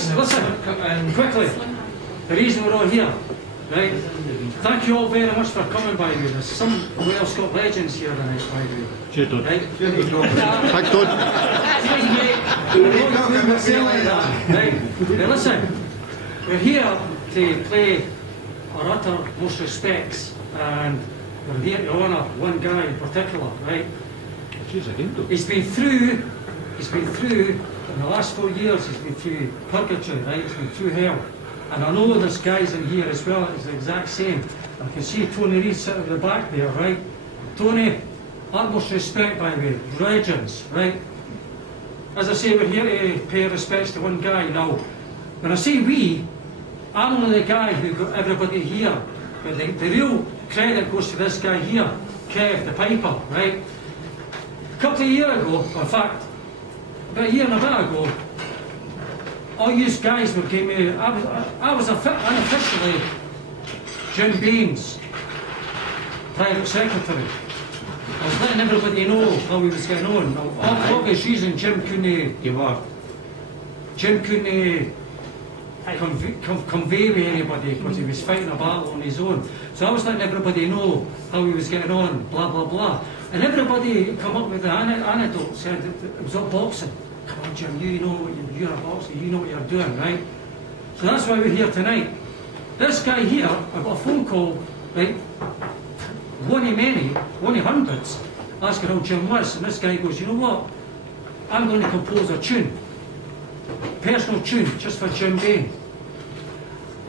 Guys, listen, quickly. The reason we're all here, right? Thank you all very much for coming, by the way. There's some Wales Scott legends here tonight, by the way. Cheers, Todd. Right? Thanks, Todd. Right. Now listen, we're here to play our uttermost respects, and we're here to honour one guy in particular, right? He's been through, in the last 4 years, he's been through purgatory, right? He's been through hell. And I know there's guys in here as well, it's the exact same. I can see Tony Reid sitting at the back there, right? Tony, utmost respect, by the way, legends, right? As I say, we're here to pay respects to one guy. Now, when I say we, I'm only the guy who got everybody here, but the real credit goes to this guy here, Kev, the piper, right? A couple of years ago, in fact, about a year and a bit ago, all you guys were giving me, I was unofficially Jim Bain's private secretary. I was letting everybody know how he was getting on. Now, for obvious reason, Jim couldn't convey with anybody because he was fighting a battle on his own. So I was letting everybody know how he was getting on, blah, blah, blah. And everybody come up with the anecdote, said it was up boxing. Come on, Jim, you know what you're a boxer, you know what you're doing, right? So that's why we're here tonight. This guy here, I got a phone call, right? One of many, one of hundreds, asking how Jim was, and this guy goes, you know what? I'm going to compose a tune, personal tune, just for Jim Bain.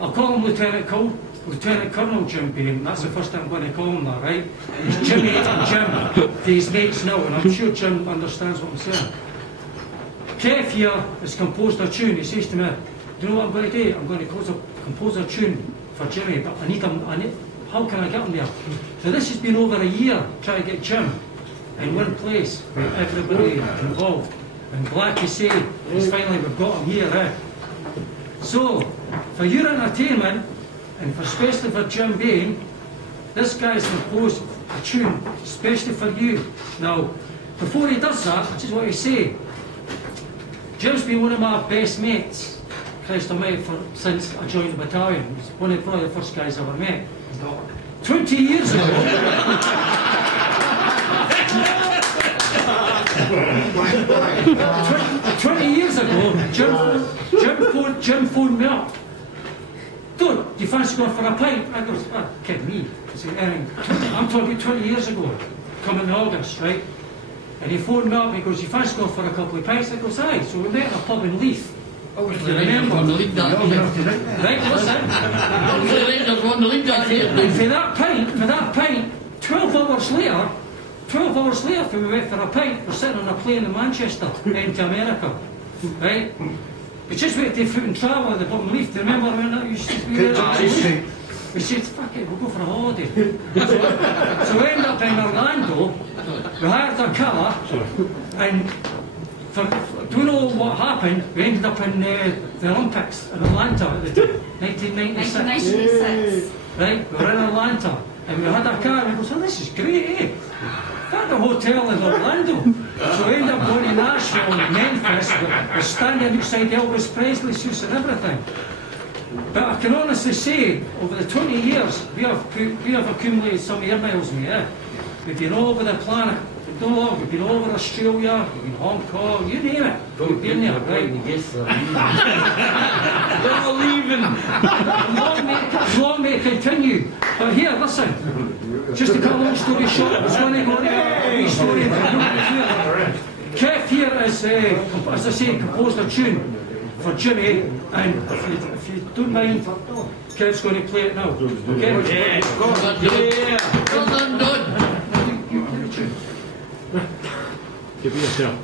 I'll call him Lieutenant Colonel Jim Bain. That's the first time I'm going to call him that, right? He's Jimmy and Jim to his mates now, and I'm sure Jim understands what I'm saying. Kev here has composed a tune. He says to me, do you know what I'm going to do? I'm going to compose a tune for Jimmy, but I need him, how can I get him there? So this has been over a year trying to get Jim in one place with everybody involved. And glad to say, finally we've got him here, eh? So, for your entertainment, and especially for Jim Bain, this guy's composed a tune, especially for you. Now, before he does that, I just want to say, Jim's been one of my best mates, Christ Almighty, since I joined the battalion. He's one of probably the first guys I ever met. 20 years ago, 20 years ago, Jim phoned me up. Dude, do you fancy going for a pint? I goes, kid me. I said, I'm talking about 20 years ago, coming in August, right? And he phoned me up and he goes, you fancy going for a couple of pints? I goes, aye. So we met in a pub in Leith. If you remember. Right, listen. And for that pint, 12 hours later, when we went for a pint, we're sitting on a plane in Manchester, heading to America. Right? We just went to foot and travel at the bottom of Leith. Do you remember when that used to be? We said, fuck it, we'll go for a holiday. So we ended up in Orlando, we hired a car, and do you know what happened? We ended up in the Olympics in Atlanta at the 1996. 1996. Right, we were in Atlanta, and we had a car, and we go, oh, this is great, eh? Got a hotel in Orlando. So we ended up going to Nashville and Memphis, we're standing outside Elvis Presley's house and everything. But I can honestly say, over the 20 years, we have accumulated some air miles, mate. Eh? We've been all over the planet. We've been all over Australia, we've been Hong Kong, you name it. We've been there, right? They're all leaving. Long may it continue. But here, listen. Just to cut a long story short, I was going to go into a wee story. Kev here is, as I say, composed a tune for Jimmy, and if you don't mind, Kev's going to play it now. Okay? Yeah. Well done, Don. Give me a turn.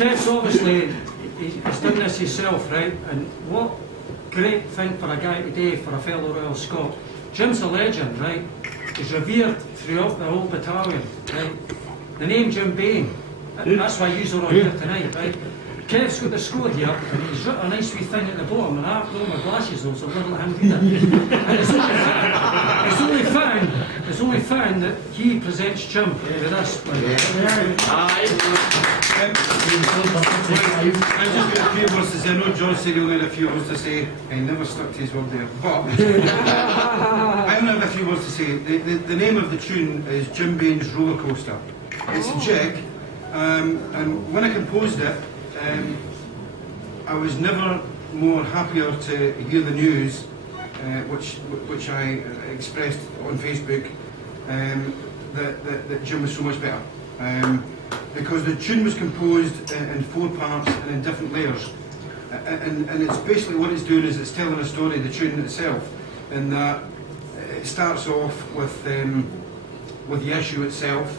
Kev's obviously, he's done this himself, right? And what great thing for a guy today, for a fellow Royal Scot. Jim's a legend, right? He's revered throughout the whole battalion, right? The name Jim Bain, that's why you're all here tonight, right? Kev's got the score here, and he's written a nice wee thing at the bottom, and I've got my glasses though, so I'm going to let him read it. And it's only fitting that he presents Jim with us. I just got a few words to say. I know John said he only had a few words to say, and he never stuck to his word there. But I only have a few words to say. The name of the tune is Jim Bain's Roller Coaster. It's a jig, and when I composed it, I was never more happier to hear the news, which I expressed on Facebook, that Jim was so much better. Because the tune was composed in 4 parts and in different layers. And it's basically what it's doing is it's telling a story, the tune itself. And that it starts off with the issue itself.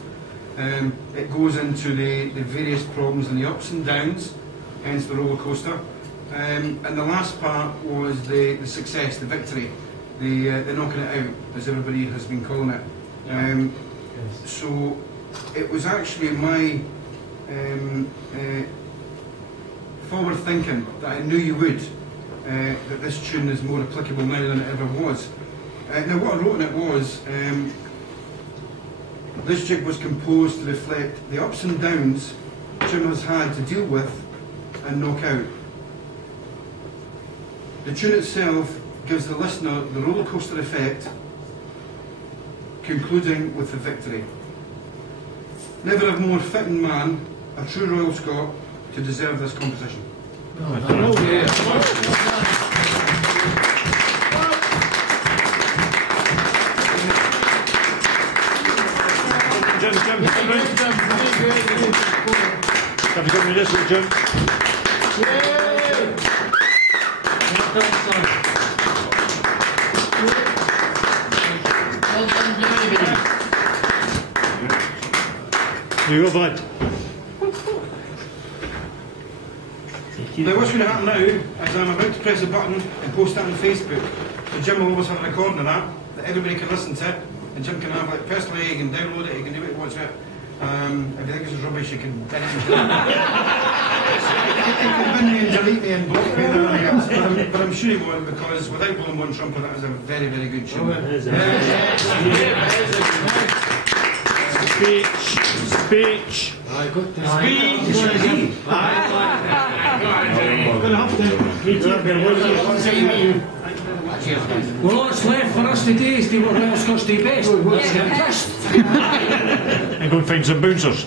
It goes into the various problems and the ups and downs, hence the roller coaster. And the last part was the success, the victory, the knocking it out, as everybody has been calling it. So it was actually my forward thinking that I knew you would, that this tune is more applicable now than it ever was. Now what I wrote in it was, this jig was composed to reflect the ups and downs Jim has had to deal with and knock out. The tune itself gives the listener the roller coaster effect, concluding with the victory. Never a more fitting man, a true Royal Scot, to deserve this composition. Have you got me this one, Jim? Here you go, bud. Now what's going to happen now is I'm about to press a button and post that on Facebook. So Jim will always have a recording of that everybody can listen to it, and Jim can have, like, personally, he can download it, he can do what he wants with it. If you think this is rubbish, you can bin me and delete me and block me and everything else. But I'm sure he won't, because without blowing one trumpet, that is a very, very good tune. Speech. Well, all that's left for us today is to do what Royal Scots do best. Let's get pissed. And go and find some bouncers.